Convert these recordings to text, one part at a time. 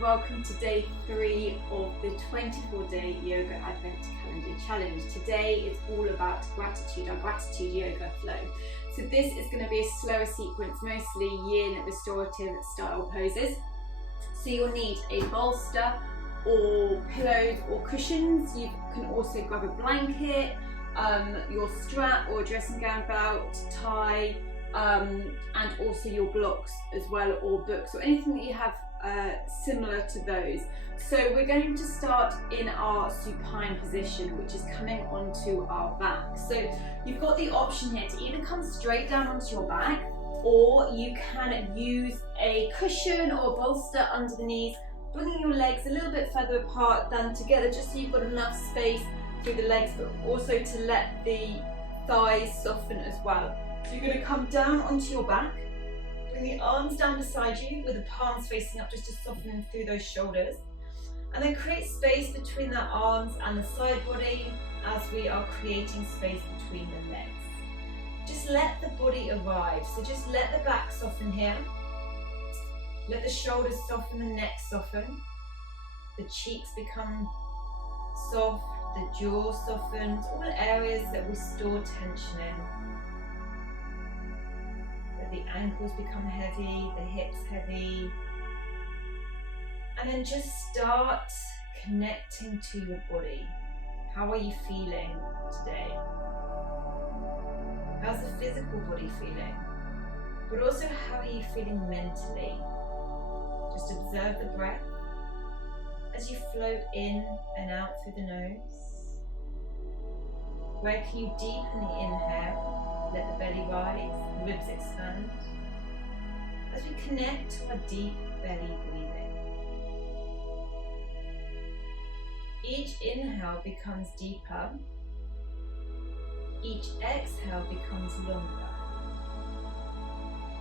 welcome to day 3 of the 24-day yoga advent calendar challenge. Today is all about gratitude, our gratitude yoga flow. So this is going to be a slower sequence, mostly yin restorative style poses. So you'll need a bolster or pillows or cushions. You can also grab a blanket, your strap or dressing gown belt, tie, and also your blocks as well, or books or anything that you have similar to those. So we're going to start in our supine position, which is coming onto our back. So you've got the option here to either come straight down onto your back, or you can use a cushion or a bolster under the knees, bringing your legs a little bit further apart than together, just so you've got enough space through the legs, but also to let the thighs soften as well. So you're going to come down onto your back, bring the arms down beside you with the palms facing up just to soften through those shoulders, and then create space between the arms and the side body as we are creating space between the legs. Just let the body arrive, so just let the back soften here, let the shoulders soften, the neck soften, the cheeks become soft, the jaw softens, all areas that we store tension in. The ankles become heavy, the hips heavy, and then just start connecting to your body. How are you feeling today? How's the physical body feeling? But also, how are you feeling mentally? Just observe the breath as you flow in and out through the nose. Where can you deepen the inhale? Let the belly rise, the ribs expand, as we connect to our deep belly breathing. Each inhale becomes deeper, each exhale becomes longer.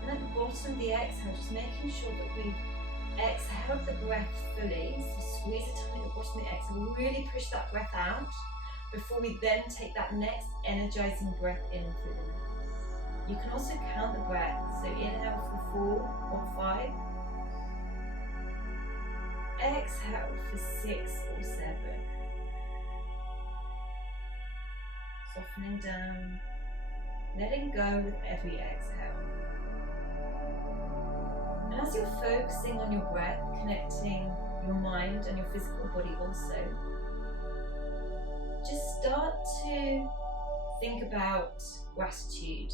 And at the bottom of the exhale, just making sure that we've exhaled the breath fully, so squeeze the tongue at the bottom of the exhale, really push that breath out before we then take that next energizing breath in through the nose. You can also count the breath, so inhale for 4 or 5, exhale for 6 or 7, softening down, letting go with every exhale. And as you're focusing on your breath, connecting your mind and your physical body also, just start to think about gratitude.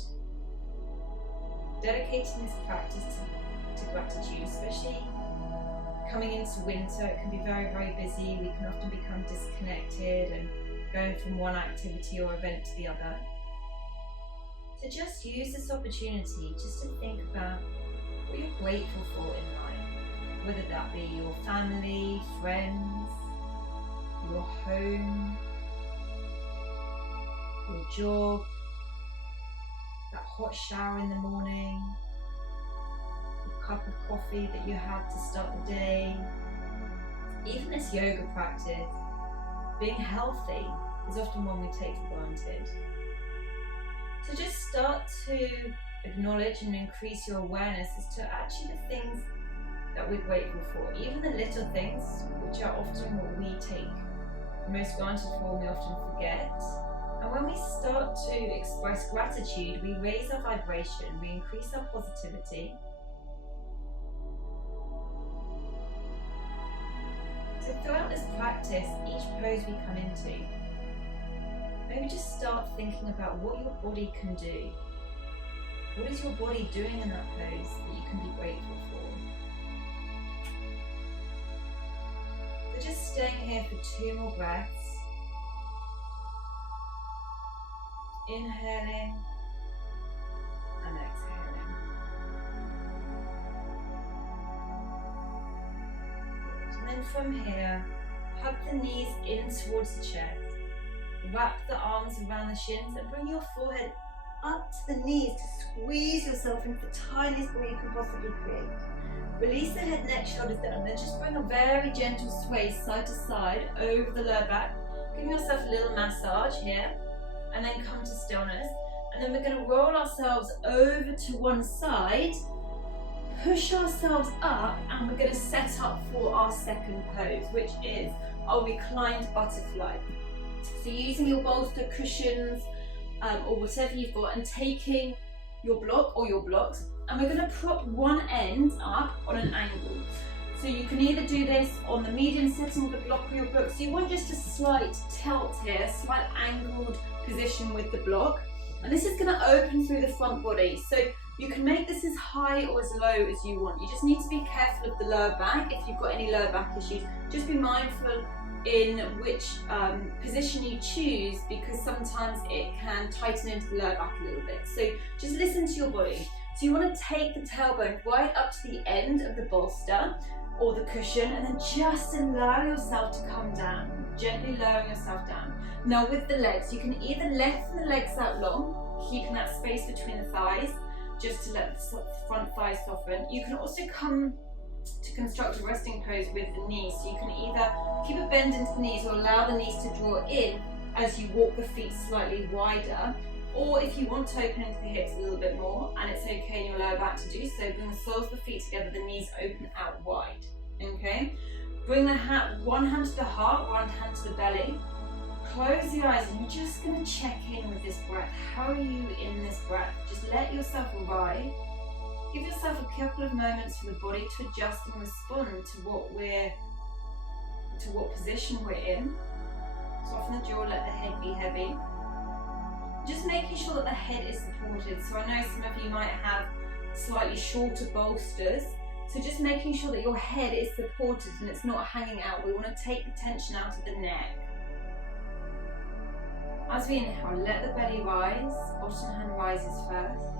Dedicating this practice to gratitude, especially coming into winter, it can be very, very busy. We can often become disconnected and going from one activity or event to the other. So just use this opportunity just to think about what you're grateful for in life, whether that be your family, friends, your home, your job, that hot shower in the morning, the cup of coffee that you had to start the day, even this yoga practice. Being healthy is often one we take for granted. So just start to acknowledge and increase your awareness as to actually the things that we're grateful for, even the little things, which are often what we take most granted for, we often forget. And when we start to express gratitude, we raise our vibration, we increase our positivity. So throughout this practice, each pose we come into, maybe just start thinking about what your body can do. What is your body doing in that pose that you can be grateful for? So just staying here for 2 more breaths. Inhaling and exhaling. And then from here, hug the knees in towards the chest. Wrap the arms around the shins and bring your forehead up to the knees to squeeze yourself into the tiniest ball you can possibly create. Release the head, neck, shoulders down, and then just bring a very gentle sway side to side over the lower back. Give yourself a little massage here. And then come to stillness, and then we're going to roll ourselves over to one side, push ourselves up, and we're going to set up for our second pose, which is our reclined butterfly. So using your bolster, cushions, or whatever you've got, and taking your block or your blocks, and we're going to prop one end up on an angle. So you can either do this on the medium setting of the block or your book. So you want just a slight tilt here, slight angled position with the block. And this is going to open through the front body. So you can make this as high or as low as you want. You just need to be careful of the lower back. If you've got any lower back issues, just be mindful in which position you choose, because sometimes it can tighten into the lower back a little bit. So just listen to your body. So you want to take the tailbone right up to the end of the bolster or the cushion, and then just allow yourself to come down, gently lowering yourself down. Now with the legs, you can either lengthen the legs out long, keeping that space between the thighs, just to let the front thighs soften. You can also come to construct a resting pose with the knees. So you can either keep a bend into the knees or allow the knees to draw in as you walk the feet slightly wider. Or if you want to open into the hips a little bit more, and it's okay in your lower back to do so, bring the soles of the feet together, the knees open out wide, okay? Bring the one hand to the heart, one hand to the belly. Close the eyes, and you're just going to check in with this breath. How are you in this breath? Just let yourself arrive. Give yourself a couple of moments for the body to adjust and respond to what position we're in. Soften the jaw, let the head be heavy. Just making sure that the head is supported. So I know some of you might have slightly shorter bolsters. So just making sure that your head is supported and it's not hanging out. We want to take the tension out of the neck. As we inhale, let the belly rise. Bottom hand rises first.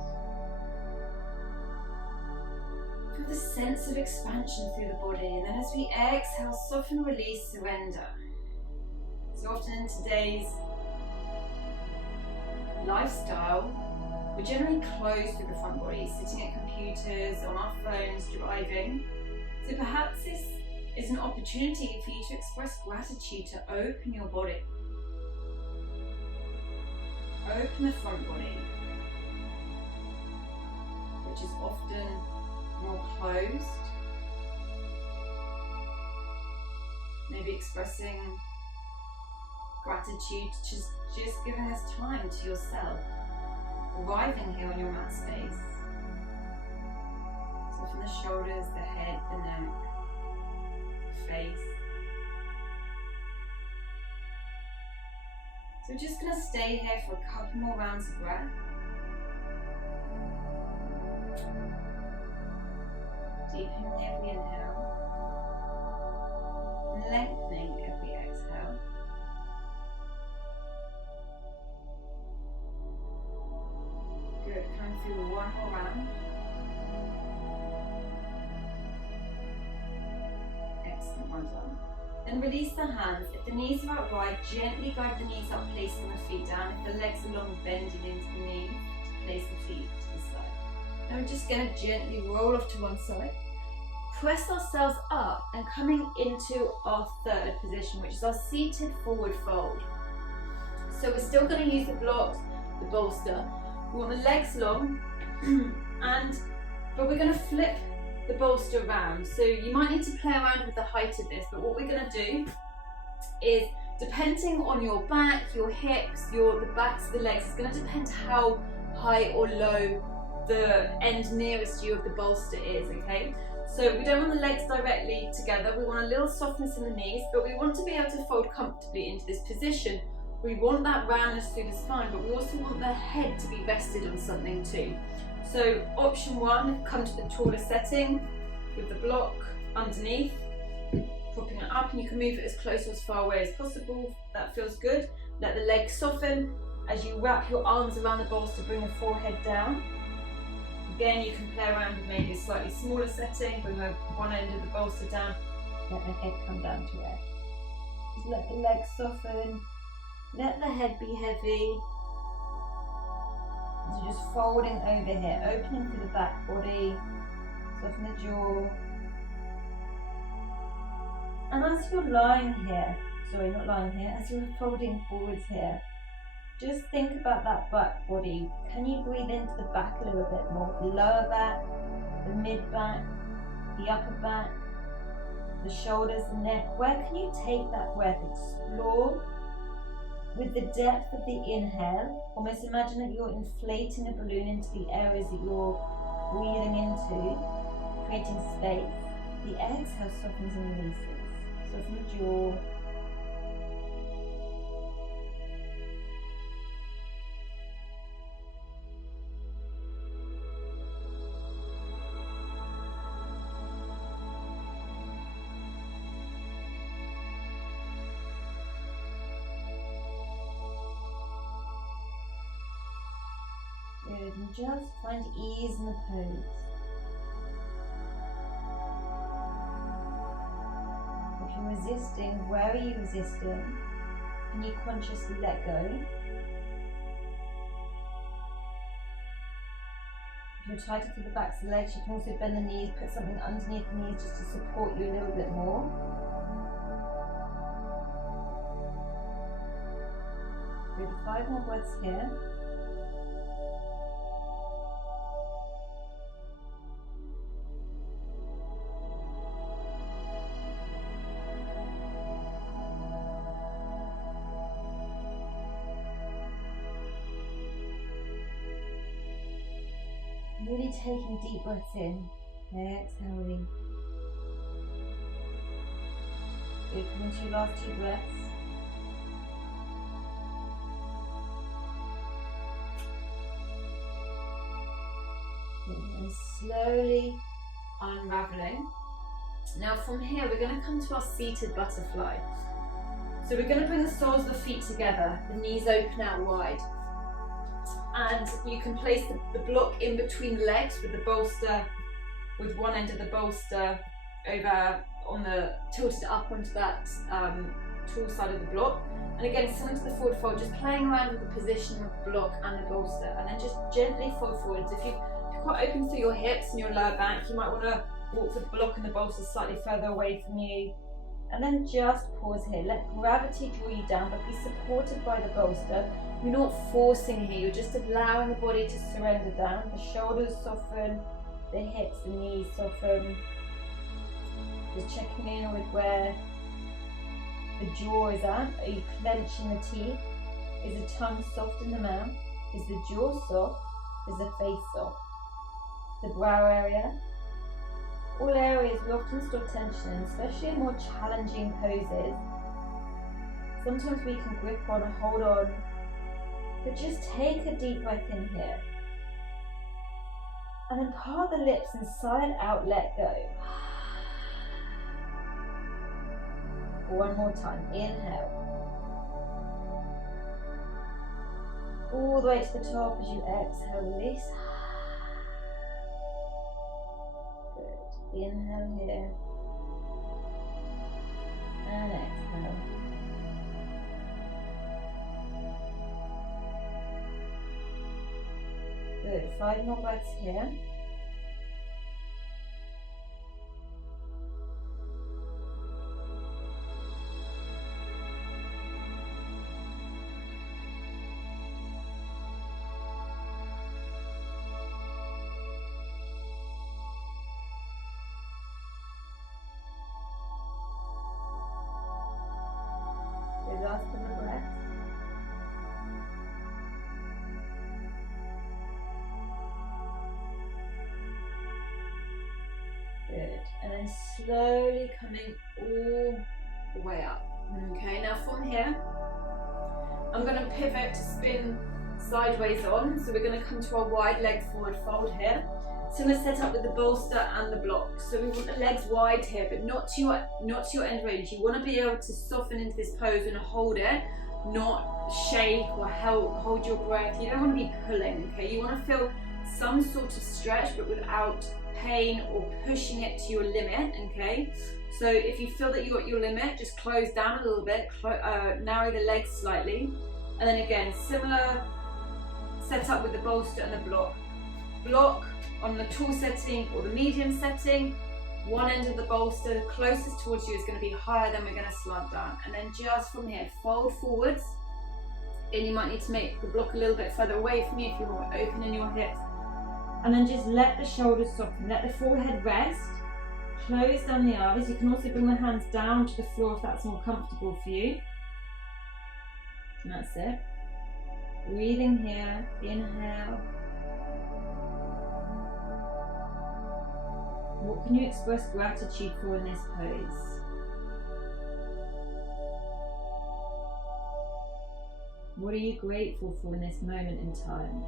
Feel the sense of expansion through the body. And then as we exhale, soften, release, surrender. So often in today's lifestyle, we're generally closed through the front body, sitting at computers, on our phones, driving. So perhaps this is an opportunity for you to express gratitude, to open your body. Open the front body, which is often more closed. Maybe expressing gratitude, just giving this time to yourself, arriving here on your mat space. Soften the shoulders, the head, the neck, face. So we're just going to stay here for a couple more rounds of breath. Deepening every inhale, and lengthening every exhale. Good, come through one more round. Excellent, well done. Then release the hands. If the knees are out wide, gently guide the knees up, placing the feet down. If the legs are long, bending into the knee, place the feet to the side. Now we're just going to gently roll off to one side. Press ourselves up and coming into our third position, which is our seated forward fold. So we're still going to use the blocks, the bolster. We want the legs long, but we're going to flip the bolster around. So you might need to play around with the height of this, but what we're going to do is, depending on your back, your hips, the backs of the legs, it's going to depend how high or low the end nearest you of the bolster is, okay? So we don't want the legs directly together, we want a little softness in the knees, but we want to be able to fold comfortably into this position. We want that roundness through the spine, but we also want the head to be rested on something too. So option one, come to the taller setting with the block underneath, propping it up, and you can move it as close or as far away as possible. That feels good. Let the legs soften. As you wrap your arms around the bolster, bring the forehead down. Again, you can play around with maybe a slightly smaller setting, bring one end of the bolster down, let the head come down to earth. Just let the legs soften, let the head be heavy. So just folding over here, opening through the back body, soften the jaw. And as you're lying here, as you're folding forwards here, just think about that back body. Can you breathe into the back a little bit more? The lower back, the mid back, the upper back, the shoulders, the neck. Where can you take that breath? Explore with the depth of the inhale. Almost imagine that you're inflating a balloon into the areas that you're breathing into, creating space. The exhale softens and releases. Soften the jaw. Good, and just find ease in the pose. If you're resisting, where are you resisting? Can you consciously let go? If you're tighter to the backs of the legs, you can also bend the knees, put something underneath the knees just to support you a little bit more. Good, 5 more breaths here. Really taking deep breaths in, exhaling. Good, come into your last 2 breaths. Good, and slowly unraveling. Now from here we're going to come to our seated butterfly. So we're going to bring the soles of the feet together, the knees open out wide. And you can place the block in between the legs with the bolster, with one end of the bolster over on the tilted up onto that tall side of the block. And again, similar to the forward fold, just playing around with the position of the block and the bolster, and then just gently fold forwards. If you're quite open through your hips and your lower back, you might want to walk the block and the bolster slightly further away from you. And then just pause here. Let gravity draw you down, but be supported by the bolster. You're not forcing here, you're just allowing the body to surrender down. The shoulders soften, the hips, the knees soften. Just checking in with where the jaw is at. Are you clenching the teeth? Is the tongue soft in the mouth? Is the jaw soft? Is the face soft? The brow area? All areas we often store tension in, especially in more challenging poses. Sometimes we can grip on and hold on, but just take a deep breath in here. And then part the lips and sigh it out, let go. One more time, inhale. All the way to the top as you exhale, release. Good, inhale here. And exhale. Good, 5 more breaths here. Good, last couple of breaths. Good, and then slowly coming all the way up. Okay, now from here, I'm going to pivot to spin sideways on. So we're going to come to our wide leg forward fold here. So I'm going to set up with the bolster and the block. So we want the legs wide here, but not to your end range. You want to be able to soften into this pose and hold it, not shake or hold your breath. You don't want to be pulling, okay? You want to feel some sort of stretch, but without pain or pushing it to your limit, okay? So if you feel that you're at your limit, just close down a little bit, narrow the legs slightly, and then again, similar setup with the bolster and the block. Block on the tall setting or the medium setting, one end of the bolster closest towards you is going to be higher, then we're going to slant down, and then just from here, fold forwards, and you might need to make the block a little bit further away from you if you're more open in your hips. And then just let the shoulders soften, let the forehead rest, close down the eyes. You can also bring the hands down to the floor if that's more comfortable for you. And that's it. Breathing here, inhale. What can you express gratitude for in this pose? What are you grateful for in this moment in time?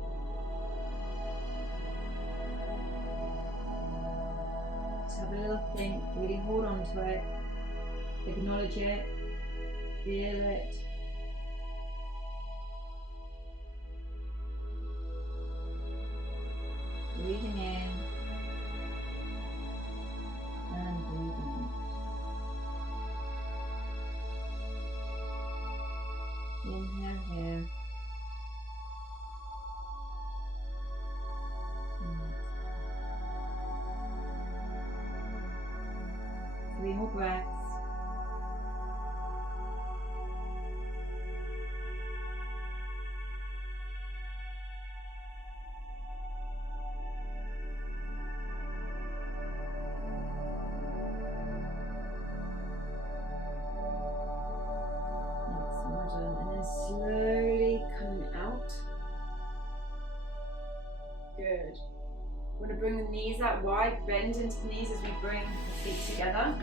Just have a little think, really hold on to it, acknowledge it, feel it. Breathing in and breathing out. Inhale here. Three more breaths. And then slowly coming out. Good. We're going to bring the knees out wide, bend into the knees as we bring the feet together.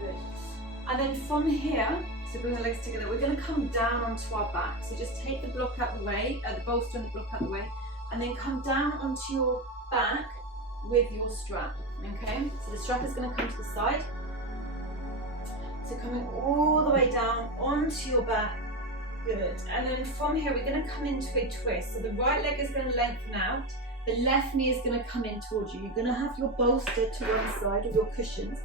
Good. And then from here, so bring the legs together, we're going to come down onto our back. So just take the block out the way, the bolster and the block out the way, and then come down onto your back with your strap, okay? So the strap is going to come to the side. So coming all the way down onto your back, good. And then from here, we're going to come into a twist. So the right leg is going to lengthen out, the left knee is going to come in towards you. You're going to have your bolster to one side of your cushions,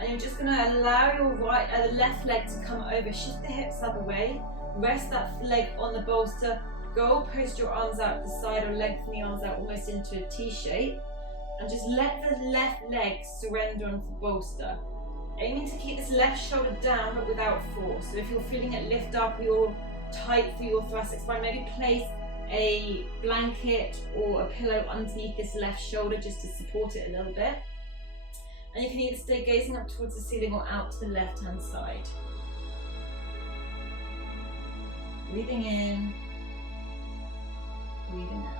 and you're just going to allow your the left leg to come over, shift the hips out the way, rest that leg on the bolster, go post your arms out the side or lengthen the arms out almost into a T shape, and just let the left leg surrender onto the bolster. Aiming to keep this left shoulder down but without force. So if you're feeling it lift up or you're tight through your thoracic spine, maybe place a blanket or a pillow underneath this left shoulder just to support it a little bit. And you can either stay gazing up towards the ceiling or out to the left hand side. Breathing in, breathing out.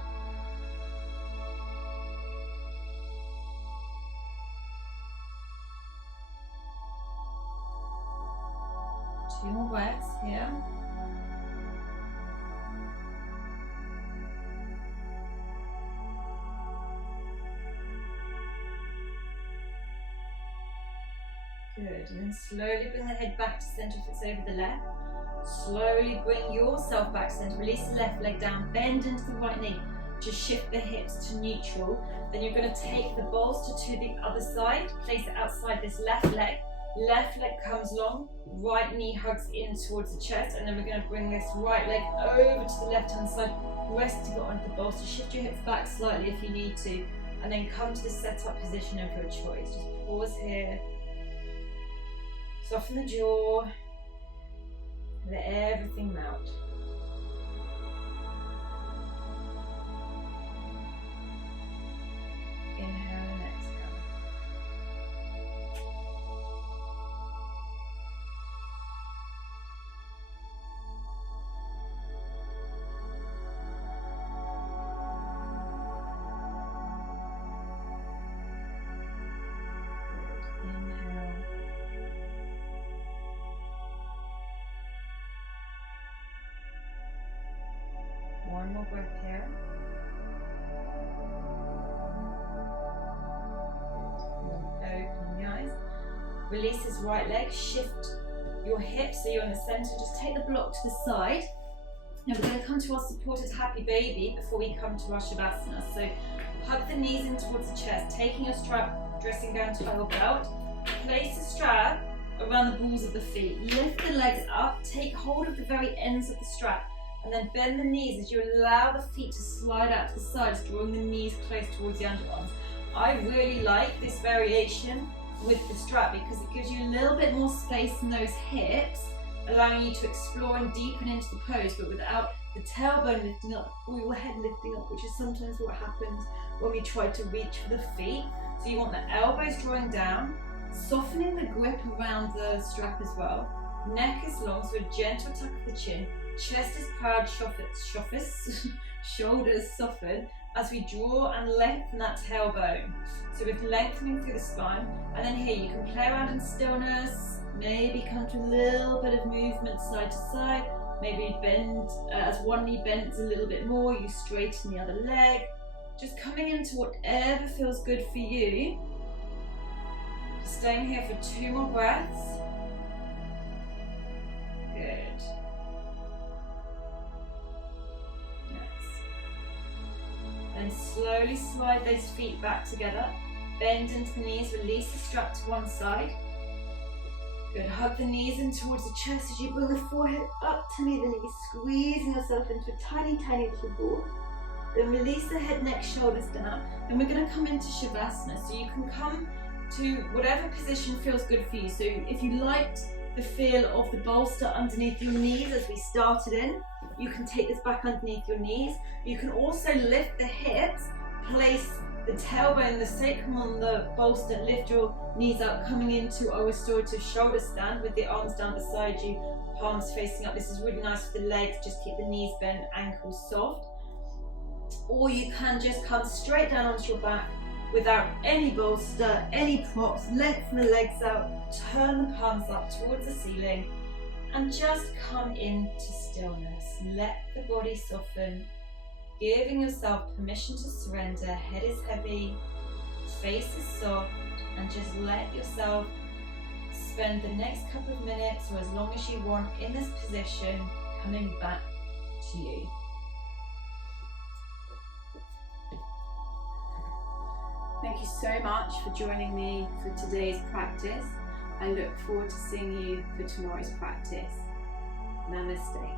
Two more breaths here. Good, and then slowly bring the head back to center if it's over the left. Slowly bring yourself back to center, release the left leg down, bend into the right knee. Just shift the hips to neutral. Then you're going to take the bolster to the other side, place it outside this left leg. Left leg comes long, right knee hugs in towards the chest, and then we're going to bring this right leg over to the left hand side, resting it onto the bolster. Shift your hips back slightly if you need to, and then come to the set-up position of your choice. Just pause here, soften the jaw, let everything melt. Inhale and exhale. One more breath here. Open the eyes. Release this right leg. Shift your hips so you're in the center. Just take the block to the side. Now we're going to come to our supported happy baby before we come to our Shavasana. So hug the knees in towards the chest, taking your strap, dressing down to your belt. Place the strap around the balls of the feet. Lift the legs up. Take hold of the very ends of the strap. And then bend the knees as you allow the feet to slide out to the sides, drawing the knees close towards the underarms. I really like this variation with the strap, because it gives you a little bit more space in those hips, allowing you to explore and deepen into the pose, but without the tailbone lifting up or your head lifting up, which is sometimes what happens when we try to reach for the feet. So you want the elbows drawing down, softening the grip around the strap as well. Neck is long, so a gentle tuck of the chin. Chest is proud, shoulders soften as we draw and lengthen that tailbone. So we're lengthening through the spine, and then here you can play around in stillness, maybe come to a little bit of movement side to side, maybe bend, as one knee bends a little bit more, you straighten the other leg. Just coming into whatever feels good for you. Staying here for 2 more breaths. Good. Nice. And slowly slide those feet back together. Bend into the knees, release the strap to one side. Good, hug the knees in towards the chest as you bring the forehead up to meet the knees, squeezing yourself into a tiny, tiny little ball. Then release the head, neck, shoulders down. Then we're going to come into Shavasana. So you can come to whatever position feels good for you. So if you liked the feel of the bolster underneath your knees as we started in, you can take this back underneath your knees. You can also lift the hips, place the tailbone, the sacrum on the bolster, lift your knees up, coming into our restorative shoulder stand with the arms down beside you, palms facing up. This is really nice for the legs, just keep the knees bent, ankles soft. Or you can just come straight down onto your back without any bolster, any props, lengthen the legs out, turn the palms up towards the ceiling, and just come into stillness. Let the body soften, giving yourself permission to surrender. Head is heavy, face is soft, and just let yourself spend the next couple of minutes, or as long as you want, in this position, coming back to you. Thank you so much for joining me for today's practice. I look forward to seeing you for tomorrow's practice. Namaste.